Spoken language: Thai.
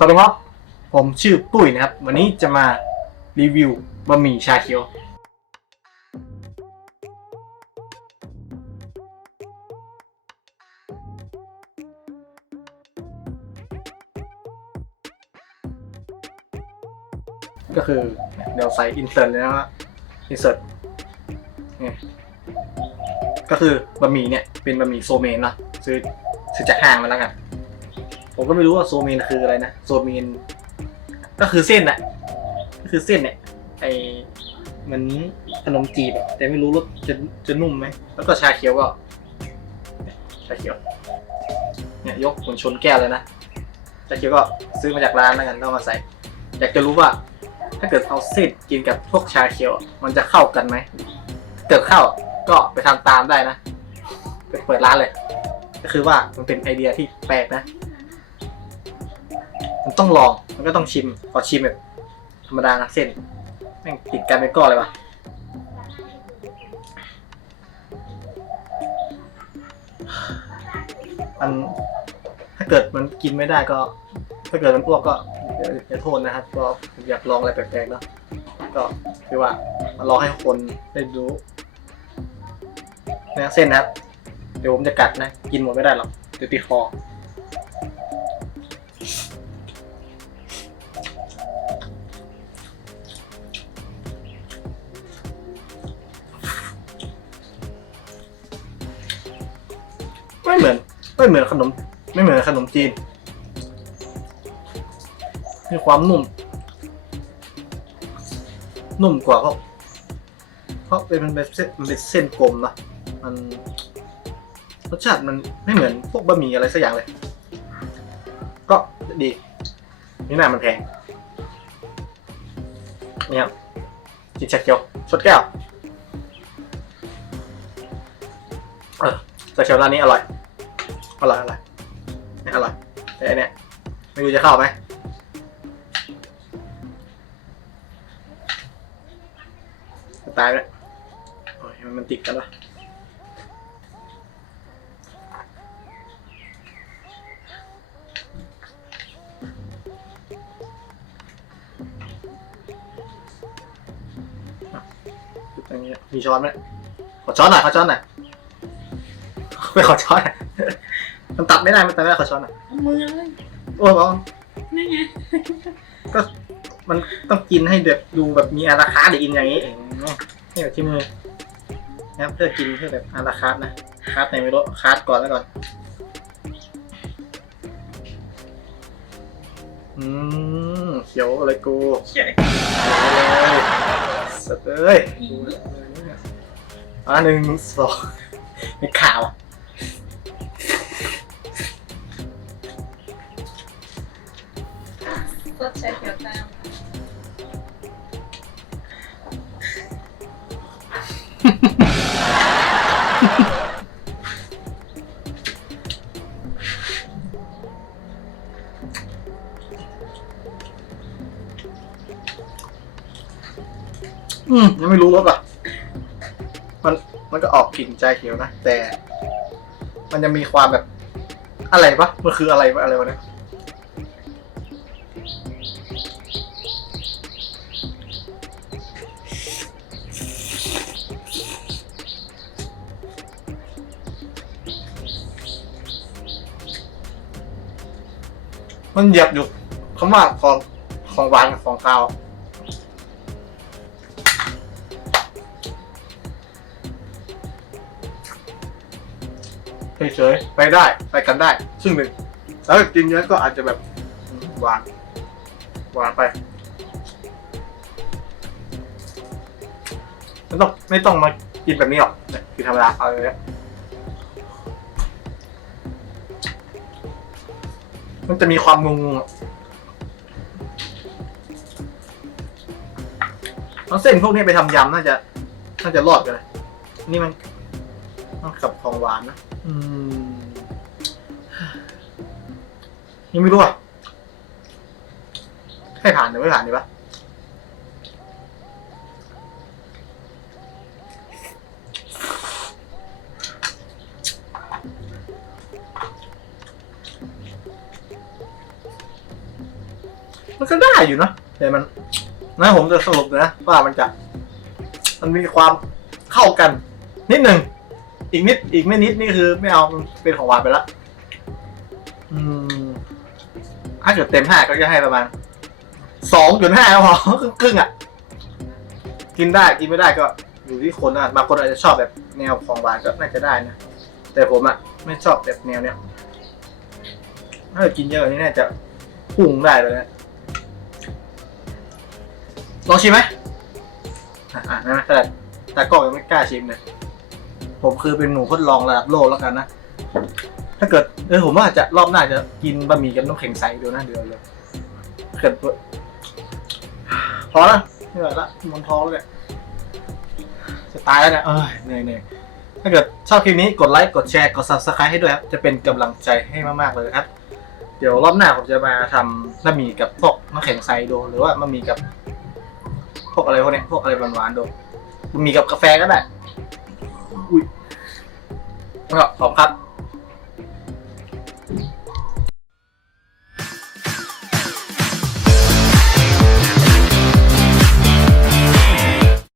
สวัสดีครับ ผมชื่อปุ้ยนะครับ วันนี้จะมารีวิวบะหมี่ชาเขียว ก็คือเดี๋ยวใส่อินเสิร์ตเลยนะว่าอินเสิร์ตนี่ก็คือบะหมี่เนี่ยเป็นบะหมี่โซเมนเนาะซื้อซื้อจากห้างมาแล้วกัน ผมก็ไม่รู้ว่าโซเมนคืออะไรนะโซเมนก็คือเส้นอะก็คือเส้นเนี่ยไอเหมือนขนมจีบอะแต่ไม่รู้รสจะจะนุ่มไหมแล้วก็ชาเขียวก็ชาเขียวเนี่ยยกผลชนแก้วเลยนะชาเขียวก็ซื้อมาจากร้านแล้วกันแล้วเอามาใส่ อยากจะรู้ว่า ถ้าเกิดเอาเส้นกินกับพวกชาเขียว มันจะเข้ากันไหมเกิดเข้าก็ไปทำตามได้นะไปเปิดร้านเลย ก็คือว่ามันเป็นไอเดียที่แปลกนะ มันต้องลอง มันก็ต้องชิมขอชิมแบบธรรมดานะเส้นแม่งติดกันเป็นก้อนเลยวะมันถ้าเกิดมันกินไม่ได้ก็ ถ้าเกิดมันอ้วกก็อย่าโทษนะครับก็อยากลองอะไรแปลกๆเนาะก็คือว่ามาลองให้คนได้ดูนะเส้นนะครับเดี๋ยวผมจะกัดนะ กินหมดไม่ได้หรอกเดี๋ยวติดคอ ไม่เหมือน ไม่เหมือนขนม ไม่เหมือนขนมจีน มีความนุ่ม นุ่มกว่าเพราะเพราะเป็นมันเป็นเส้นมันเป็นเส้นกลมนะมันรสชาติมันไม่เหมือนพวกบะหมี่อะไรสักอย่างเลย ก็ดีนี่หน้ามันแพงนี่ครับกินชาเขียวชดแก้วเออชาเขียวร้านนี้อร่อย อร่อยอร่อยเนี่ยอร่อยแต่อันเนี่ยไม่รู้จะเข้าไหมตายแล้วโอ้ยมันติดกันวะอะจุดอย่างนี้มีช้อนไหมขอช้อนหน่อยขอช้อนหน่อยไม่ขอช้อนหน่อย มันตัดไม่ได้มันตัดไม่ได้ขอช้อนหน่อยเอามือเลย โอ้ยบอลนี่ไงก็มันต้องกินให้แบบดูแบบมีอาราคาร์ดอินอย่างนี้เองนี่แบบที่มือนะครับเพื่อกินเพื่อแบบอาราคาร์ดนะคาร์ดในไม่รู้คาร์ดก่อนแล้วก่อน อืมเขียวอะไรกูเฉยเลยสเตอร์ยอะหนึ่งสองมีข่าวอะ รสชาเขียวตามอืมยังไม่รู้รสอะ มันมันก็ออกกลิ่นใจเขียวนะ แต่ มันจะมีความแบบอะไรปะมันคืออะไรวะอะไรวะเนี่ย มันเหยียบอยู่คำว่าของของหวานกับของคาวเฉยๆไปได้ ไปกันได้ ซึ่งหนึ่งแล้วกินเยอะก็อาจจะแบบหวาน วานไปไม่ต้องไม่ต้องมากินแบบนี้หรอกเนี่ยคือธรรมดาเอาเลยเนี่ยมันจะมีความงงๆอะเอาเส้นพวกนี้ไปทำยำน่าจะ น่าจะรอดกันเลย นี่มันต้องกับของหวานนะ อืม ยังไม่รู้อะ ให้ผ่านหรือไม่ผ่านดีปะมันก็ได้อยู่นะแต่มันนะผมจะสรุปนะว่ามันจะ มันมีความเข้ากัน นิดหนึ่งอีกนิดอีกไม่นิดนี่คือไม่เอาเป็นของหวานไปละอืมถ้าเกิดเต็มห้าก็จะให้ประมาณ สองจุดห้าพอครึ่งๆอะ กินได้กินไม่ได้ก็อยู่ที่คนนะบางคนอาจจะชอบแบบแนวของหวานก็น่าจะได้นะ แต่ผมอะไม่ชอบแบบแนวเนี้ยถ้าเกิดกินเยอะกว่านี้น่าจะพุ่งได้เลยนะลองชิมไหมอะอะนะแต่แต่กล้องยังไม่กล้าชิมเลยผมคือเป็นหนูทดลองระดับโลกแล้วกันนะ ถ้าเกิดเออผมว่าจะรอบหน้าจะกินบะหมี่กับน้ำแข็งใสดูนะเดี๋ยวเลยเกิด พอละไม่ไหวละมันท้องแล้วเนี่ยจะตายแล้วเนี่ยเอ้ยเหนื่อยเหนื่อยถ้าเกิดชอบคลิปนี้กดไลค์กดแชร์กด subscribe ให้ด้วยครับ จะเป็นกำลังใจให้มากๆเลยครับ เดี๋ยวรอบหน้าผมจะมาทำบะหมี่กับพวกน้ำแข็งใสดูหรือว่าบะหมี่กับ พวกอะไรพวกเนี้ยพวกอะไรหวานๆดูบะหมี่กับกาแฟก็ได้อุ้ยก็ขอบคุณครับ